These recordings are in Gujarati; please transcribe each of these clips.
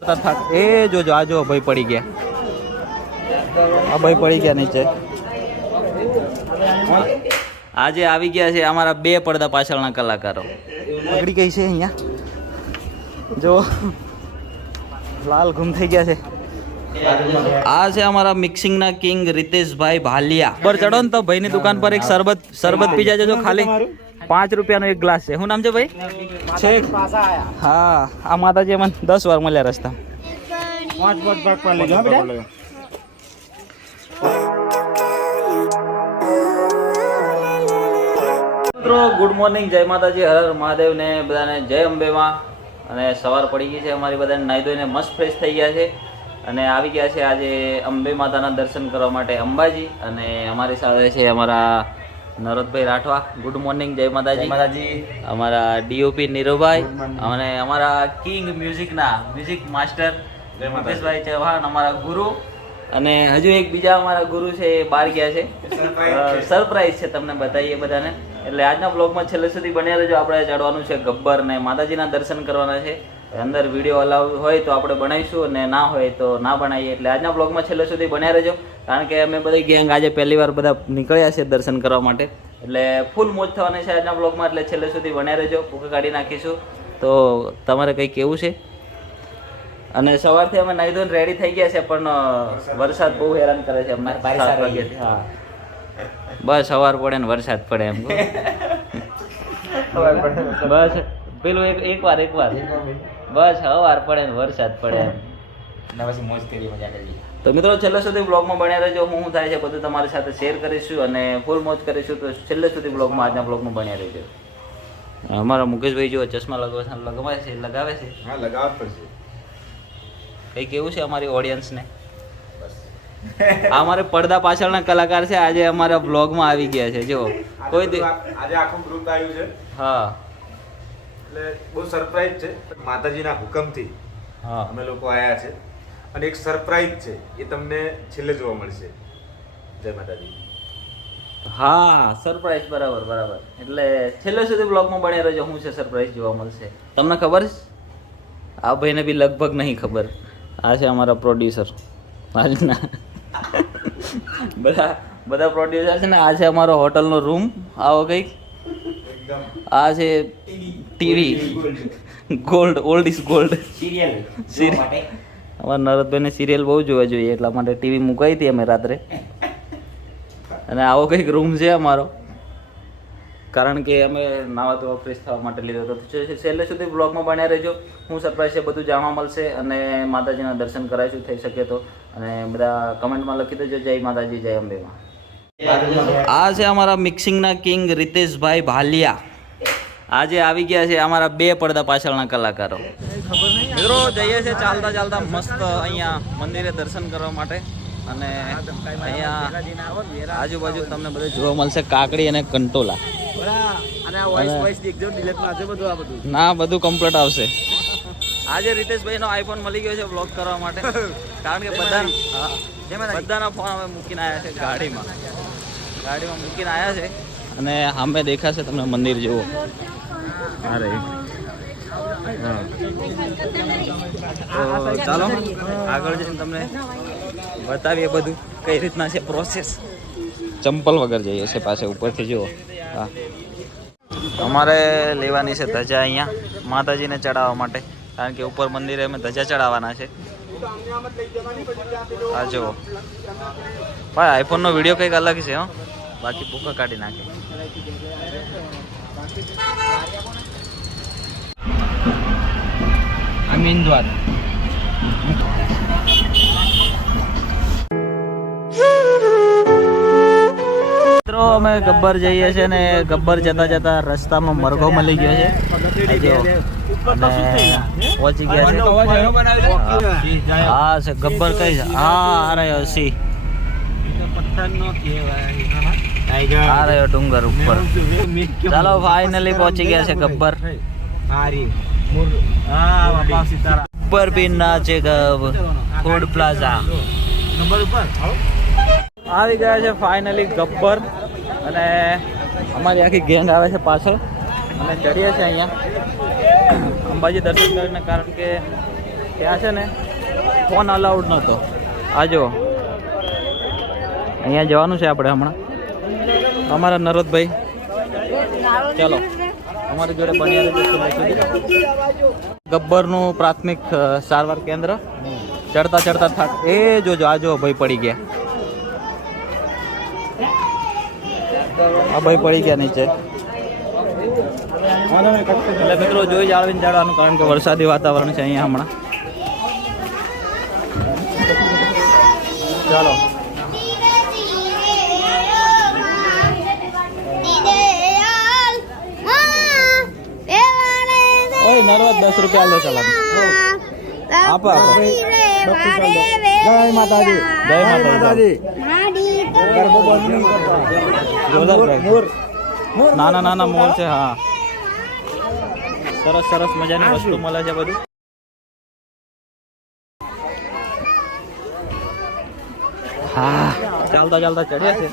એ જોજો આ જો ભાઈ પડી ગયા, આ ભાઈ પડી ગયા નીચે. આજે આવી ગયા છે અમારા બે પડદા પાછળના કલાકારો. પકડી ગઈ છે અહીંયા જો લાલ ગુમ થઈ ગયા છે. આ છે અમારા મિક્સિંગના કિંગ રીતેશભાઈ ભાલિયા. પર ચડો ને તો ભાઈની દુકાન પર એક શરબત પી જાય જો ખાલી 5 રૂપિયાનો એક ગ્લાસ છે. શું નામ છે ભાઈ? હા, આ માતાજી મને 10 વાર મળ્યા રસ્તા. મિત્રો ગુડ મોર્નિંગ, જય માતાજી, હર હર મહાદેવ ને બધાને જય અંબેમાં. અને સવાર પડી ગઈ છે, અમારી બધાને નાહી ધોઈને મસ્ત ફ્રેશ થઈ ગયા છે અને આવી ગયા છે આજે અંબે માતાના દર્શન કરવા માટે અંબાજી. અને અમારી સાથે છે અમારા નરોદભાઈ રાઠવા. ગુડ મોર્નિંગ, જય માતાજી. માતાજી. અમારા ડીઓપી નીરુભાઈ અને અમારા કિંગ મ્યુઝિકના મ્યુઝિક માસ્ટર મુકેશભાઈ ચૌહાણ, અમારા ગુરુ. અને હજુ એક બીજા અમારા ગુરુ છે એ બહાર ગયા છે, સરપ્રાઈઝ છે, તમને બતાવીએ બધાને. એટલે આજના બ્લોગમાં છેલ્લે સુધી બન્યા રહેજો. આપણે ચડવાનું છે ગબ્બર ને માતાજીના દર્શન કરવાના છે. અંદર વિડીયો અલાઉ હોય તો આપણે બનાવીશું અને ના હોય તો ના બનાવીએ. એટલે આજના બ્લોગમાં છેલ્લે સુધી બન્યા રહેજો, કારણ કે અમે બધી ગેંગ આજે પહેલી વાર બધા નીકળ્યા છે દર્શન કરવા માટે. એટલે ફૂલ મોજ થવાની છે આજના બ્લોગમાં, એટલે છેલ્લે સુધી બન્યા રહેજો. ભૂખ કાઢી નાખીશું. તો તમારે કંઈ કેવું છે? અને સવારથી અમે નાહી ધોઈને રેડી થઈ ગયા છે, પણ વરસાદ બહુ હેરાન કરે છે અમને. 7 વાગ્યાથી. હા, બસ સવાર પડે ને વરસાદ પડે એમ. બસ પેલું એક વાર બસ સવાર પડે ને વરસાદ પડે એમ. મોજ કરી, મજા કરી. તો મિત્રો છેલ્લે સુધી બ્લોગમાં બન્યા રહેજો. હું થાય છે બધું તમારી સાથે શેર કરીશું અને ફૂલ મોજ કરીશું. તો છેલ્લે સુધી બ્લોગમાં આજના બ્લોગમાં બન્યા રહેજો. અમારા મુકેશભાઈ જો ચશ્મા લગાવે છે. હા, લગાવવા પડશે. કંઈ કેવું છે અમારી ઓડિયન્સને? અમારે પડદા પાછળના કલાકાર છે, આજે અમારા બ્લોગમાં આવી ગયા છે. જો કોઈ આજે આખું ગ્રુપ આવ્યું છે. હા, એટલે બહુ સરપ્રાઈઝ છે. માતાજીના હુકમથી હા અમે લોકો આવ્યા છે અને એક સરપ્રાઈઝ છે, એ તમને છેલ્લે જોવા મળશે. જય માતાજી. હા, સરપ્રાઈઝ. બરાબર. એટલે છેલ્લે સુધી બ્લોગમાં બન્યા રહેજો. શું છે સરપ્રાઈઝ જોવા મળશે. તમને ખબર છે? આ ભાઈને બી લગભગ નહીં ખબર. આ છે અમારા પ્રોડ્યુસર આજના. બધા પ્રોડ્યુસર છે ને. આ છે અમારો હોટલનો રૂમ. આવો કંઈક. આ છે TV, gold, old is gold. Serial અમારા નરદભાઈને સિરિયલ બહુ જોવા જોઈએ, એટલા માટે ટીવી મુકાઈ હતી અમે રાત્રે. અને આવો કંઈક રૂમ છે અમારો, કારણ કે અમે નાવા ધોવા ફ્રેશ થવા માટે લીધો હતો. છેલ્લે સુધી બ્લોગમાં બન્યા રહેજો. હું સરપ્રાઈઝ છે બધું જાણવા મળશે અને માતાજીના દર્શન કરાવીશું થઈ શકે તો. અને બધા કમેન્ટમાં લખી દેજો જય માતાજી, જય અંબેમાં. આ છે અમારા મિક્સિંગના કિંગ રીતેશભાઈ ભાલિયા. આજે આવી ગયા છે અમારા બે પડદા પાછળના કલાકારો. મિત્રો જઈએ છે ચાલતા મસ્ત અહીંયા મંદિરે દર્શન કરવા માટે. અને અહીંયા આજુબાજુ તમને બધું જોવા મળશે કાકડી અને કંટોલા. ના, બધું કમ્પ્લીટ આવશે. આજે રીતેશભાઈ નો આઈફોન મળી ગયો છે બ્લોગ કરવા માટે, કારણ કે બધાના ફોન અમે મૂકીને આવ્યા છે ગાડીમાં મૂકીને આવ્યા છે. અને સામે દેખાશે તમને મંદિર જેવો. અરે તો ચાલો આગળ જઈને તમને બતાવીએ બધું કઈ રીતના છે પ્રોસેસ. ચંપલ વગર જઈએ છે પાસે ઉપરથી. જુઓ, હા, અમારે લેવાની છે ધજા અહીંયા માતાજીને ચડાવવા માટે, કારણ કે ઉપર મંદિરે અમે ધજા ચડાવવાના છે. હા જુઓ ભાઈ, આઈફોનનો વિડીયો કંઈક અલગ છે. હો, બાકી ભૂખા કાઢી નાખે. અમીનદ્વાર અમે ગબ્બર જઈએ છીએ ને ગબ્બર જતા રસ્તામાં મરઘો મળી ગયો છે. પહોંચી ગયા છે. હા છે ગબ્બર. કઈ છે? હા, આ રહ્યો સિંહ. આ રહ્યો ડુંગર ઉપર. ચાલો ફાઇનલી પહોંચી ગયા છે ગબ્બર. ઉપર બી નાચે ગબ ફૂડ પ્લાઝા. આવી ગયા છે ફાઇનલી ગબ્બર. અને અમારી આખી ગેંગ આવે છે પાછળ. અને ચડીએ છીએ અહીંયા અંબાજી દર્શન કરીને, કારણ કે ત્યાં છે ને ફોન અલાઉડ નહોતો. આ જો અહીંયા જવાનું છે આપણે હમણાં. અમારા નરોદભાઈ ચાલો અમારી જોડે બન્યા ગબ્બરનું પ્રાથમિક સારવાર કેન્દ્ર. ચડતા ચડતા થાક એ જોજો આ જો ભાઈ પડી ગયા. આ ભાઈ પડી ગયા નીચે. એટલે મિત્રો જોઈ જાળવીને ચડવાનું, કારણ કે વરસાદી વાતાવરણ છે અહીંયા હમણાં. ચાલો ઓય નરવત 10 રૂપિયા લે ચાલો આપો આપો. જય માતાજી. જય માતાજી. નાના નાના મોલ છે. હા સરસ સરસ મજાની વસ્તુ મળે છે બધું. હા ચાલતા ચાલતા ચડ્યા છે.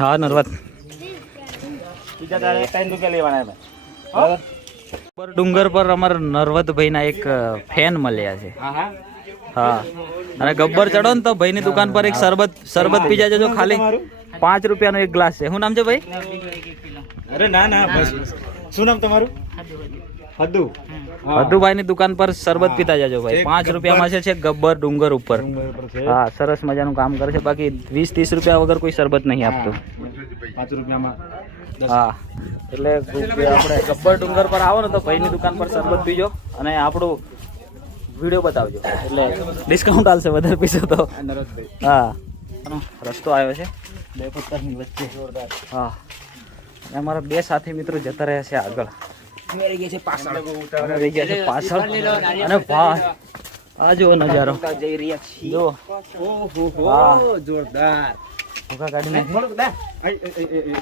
હા નરવત ડુંગર પર અમારા નરવતભાઈ ના એક ફેન મળ્યા છે. હા અને ગબ્બર ચડો ને તો ભાઈ ની દુકાન પર એક શરબત પી જાજો ખાલી 5 રૂપિયાનો એક ગ્લાસ છે. શું નામ છે ભાઈ? અરે ના ના બસ. શું નામ તમારું? હદ્દુ. હદ્દુભાઈ ની દુકાન પર શરબત પીતા જાજો ભાઈ. 5 રૂપિયામાં છે ગબ્બર ડુંગર ઉપર. હા સરસ મજાનું કામ કરે છે. બાકી 20-30 રૂપિયા વગર કોઈ શરબત નહીં આપતું. 5 રૂપિયામાં. હા એટલે આપણે ગબ્બર ડુંગર પર આવો ને તો ભાઈની દુકાન પર શરબત પીજો અને આપણું વિડીયો બતાવજો એટલે ડિસ્કાઉન્ટ આવશે વધારે પીશો તો. હા રસ્તો આવ્યો છે 2 પથ્થરની વચ્ચે. હા અને અમારા 2 સાથી મિત્રો જતા રહ્યા છે આગળ. રહી ગયા છે પાછળ. અને વાહ આ જો નજારો જો. હા જોરદાર. ભૂખા કાઢી નાખી.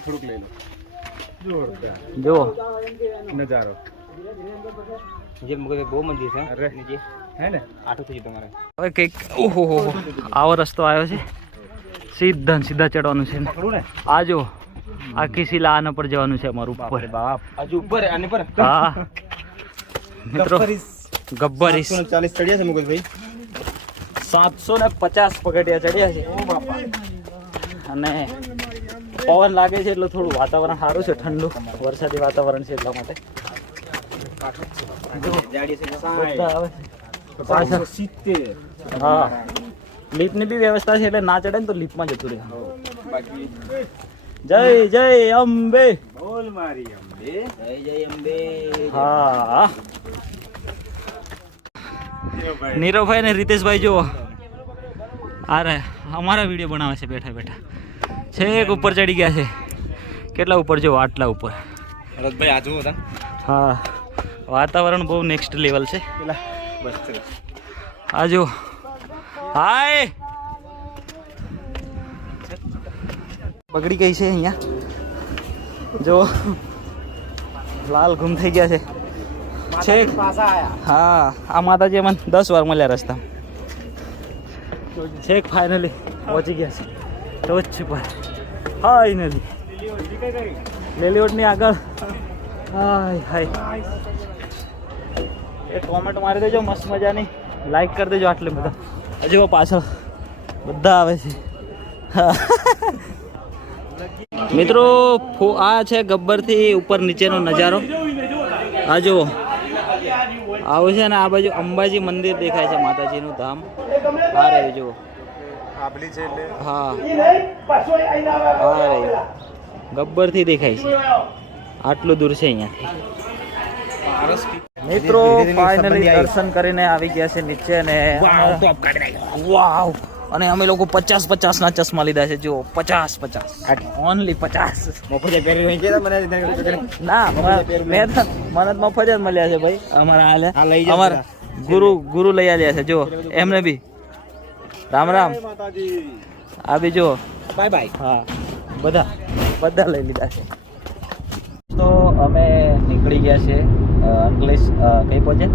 થોડુંક લઈ લો. જોરદાર જો નજારો. જે મગર બહુ મંદિર છે. અરે હે ને આટલું થઈ તમારે. હવે કઈક ઓહો આવો રસ્તો આવ્યો છે. સીધા સીધા ચડવાનું છે. આ જો આખી શિલા આના પર જવાનું છે અમારું ઉપર. હજુ ઉપર આની પર. હા મિત્રો ગબ્બરીસ 40 ચડ્યા છે મુકેશભાઈ. 750 પગથિયા ચડ્યા છે. ઓ બાપા. અને પવન લાગે છે એટલે થોડું વાતાવરણ સારું છે, ઠંડુ વરસાદી વાતાવરણ છે એટલા માટે. હા લીફની બી વ્યવસ્થા છે એટલે ના ચડે ને તો લીફમાં જતું રહે. જય જય અંબે. બોલ મારી અંબે. જય જય અંબે. હા નીરવભાઈ ને રીતેશભાઈ જુઓ અરે અમારા વિડીયો બનાવે છે બેઠા બેઠા. છેક ઉપર ચડી ગયા છે. કેટલા ઉપર જુઓ? આટલા ઉપર. ભરતભાઈ આ જુઓ. હા વાતાવરણ બહુ નેક્સ્ટ લેવલ છે. આ જુઓ. હાય પગડી ગઈ છે અહીંયા જો. લાલ ગુમ થઈ ગયા છે. છેક હા આ માતાજી મને 10 વાર મળ્યા રસ્તા. છેક ફાઇનલી પહોંચી ગયા છે ટોચ પર. ફાઇનલી લેલીવોડની આગળ. હાય હાય એક કોમેન્ટ મારી દેજો મસ્ત મજાની. લાઈક કરી દેજો. આટલે બધા હજુ પાછળ બધા આવે છે. મિત્રો આ છે ગબ્બરથી ઉપર નીચેનો નજારો. આ જુઓ આવું છે ને આ બાજુ અંબાજી મંદિર દેખાય છે, માતાજીનું ધામ. આ રહ્યું જુઓ. હા આ રહ્યું ગબ્બરથી દેખાય છે. આટલું દૂર છે અહીંયાથી. મિત્રો ફાઇનલી દર્શન કરીને આવી ગયા છે નીચે ને વાવ. અને અમે લોકો 50-50 ના ચશ્મા લીધા છે. જો 50-50 ઓનલી 50. ના મેં તો મને મફત જ મળ્યા છે ભાઈ. અમારા ગુરુ લઈ આવ્યા છે. જો એમને બી રામ રામ. આ બી જો બાય બાય. હા બધા લઈ લીધા છે. તો અમે નીકળી ગયા છે અંકલેશ. કઈ પહોંચે?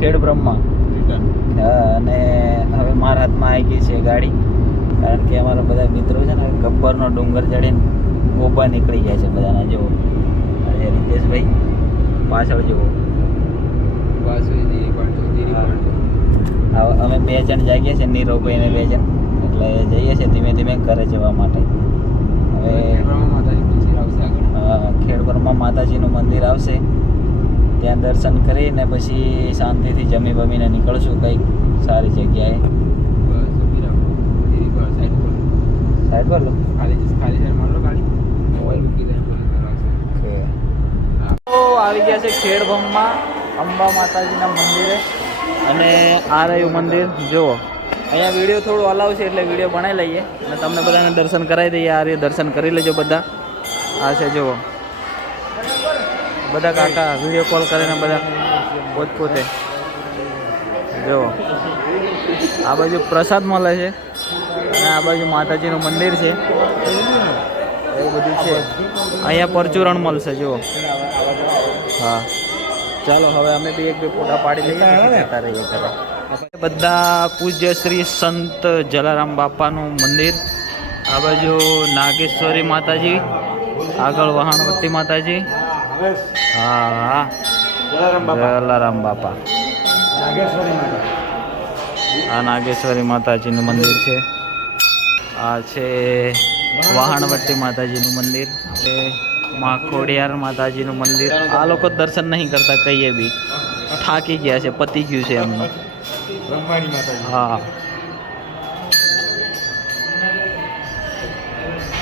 ખેડ બ્રહ્મા હા, અને હવે મારા હાથમાં આવી ગઈ છે ગાડી, કારણ કે અમારા બધા મિત્રો છે ને ગબ્બરનો ડુંગર ચડીને ગોબા નીકળી ગયા છે બધાના. જુઓ આજે રીતેશભાઈ પાછળ જુઓ. હવે અમે 2 જણ જાગીએ છીએ, નીરવભાઈ ને 2 જણ, એટલે જઈએ છીએ ધીમે ધીમે ઘરે જવા માટે. હવે ખેડબ્રહ્મા માતાજીનું મંદિર આવશે, ત્યાં દર્શન કરીને પછી શાંતિથી જમી બમીને નીકળશું કંઈક સારી જગ્યાએ. સાઈડ પર લો. તો આવી ગયા છે ખેડબ્રહ્મા અંબા માતાજીના મંદિરે, અને આ રહ્યું મંદિર. જુઓ અહીંયા વિડીયો થોડું અલાવ છે એટલે વિડીયો બનાવી લઈએ અને તમને બધાને દર્શન કરાવી દઈએ. આ રીતે દર્શન કરી લેજો બધા. આ છે જુઓ બધા કાકા વિડીયો કોલ કરીને બધા પોતપોતે. જુઓ આ બાજુ પ્રસાદ મળે છે અને આ બાજુ માતાજીનું મંદિર છે, એવું બધું છે. અહીંયા પરચુરણ મળશે. જુઓ હા, ચાલો હવે અમે બી 1-2 ફોટા પાડી લઈએ પછી જતા રહીએ ઘરે. બધા પૂજ્ય શ્રી સંત જલારામ બાપાનું મંદિર. આ બાજુ નાગેશ્વરી માતાજી, આગળ વહાણવટી માતાજી. હા હા, જલારામ બાપા. આ નાગેશ્વરી માતાજીનું મંદિર છે. આ છે વહાણવટી માતાજીનું મંદિર. એ માં ખોડિયાર માતાજીનું મંદિર. આ લોકો દર્શન નહીં કરતા કહીએ બી, થાકી ગયા છે, પતી ગયું છે એમનું. હા,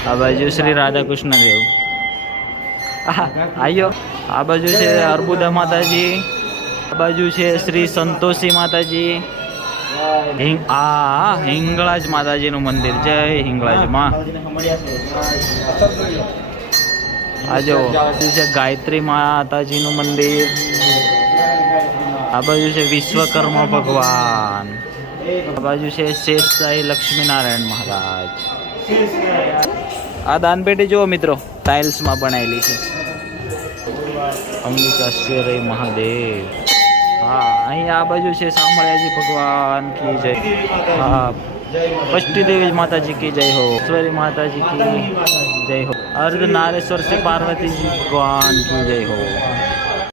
આ બાજુ શ્રી રાધાકૃષ્ણ દેવ. આયો આ બાજુ છે અર્બુદા માતાજી. આ બાજુ છે શ્રી સંતોષી માતાજી. હિંગળાજ માતાજીનું મંદિર. જય હિંગળાજ માં. આ જો છે ગાયત્રી માતાજીનું મંદિર. આ બાજુ છે વિશ્વકર્મા ભગવાન. આ બાજુ છે શેષશાહી લક્ષ્મીનારાયણ મહારાજ. આ દાનપેટી જુઓ મિત્રો, ટાઇલ્સમાં બનાવેલી છે. અંબિકાશ્વરી મહાદેવ. હા, અહીં આ બાજુ છે શામળિયાજી ભગવાન કી જય. હા, પષ્ટિદેવી માતાજી की जय हो. ईश्वरी माता जी की जय हो. अर्धनारेश्वर से पार्वती जी भगवान की जय हो.